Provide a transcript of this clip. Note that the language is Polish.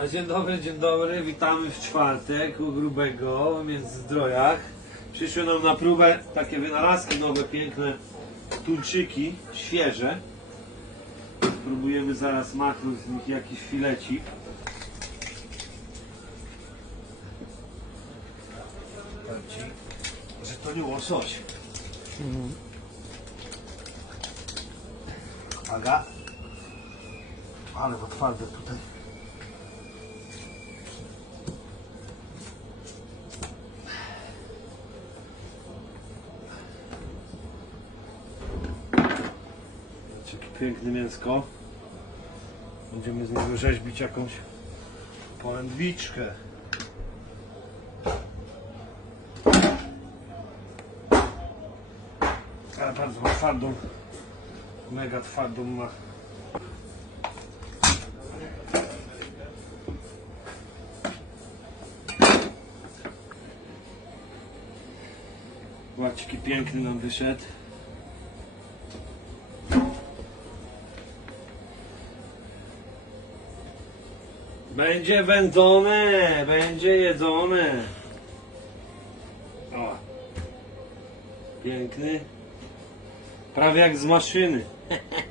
A dzień dobry, dzień dobry, witamy w czwartek u grubego w Międzyzdrojach. Przyszły nam na próbę takie wynalazki nowe, piękne tuńczyki, świeże. Spróbujemy zaraz machnąć z nich jakiś filecik. Powiem że to nie łosoś. Uwaga. Ale to twarde tutaj. Piękne mięsko. Będziemy z niego rzeźbić jakąś polędwiczkę. Ale bardzo ma twardą, mega twardą ma. Łaciki piękny nam wyszedł. Będzie wędzone, będzie jedzone. O. Piękny. Prawie jak z maszyny.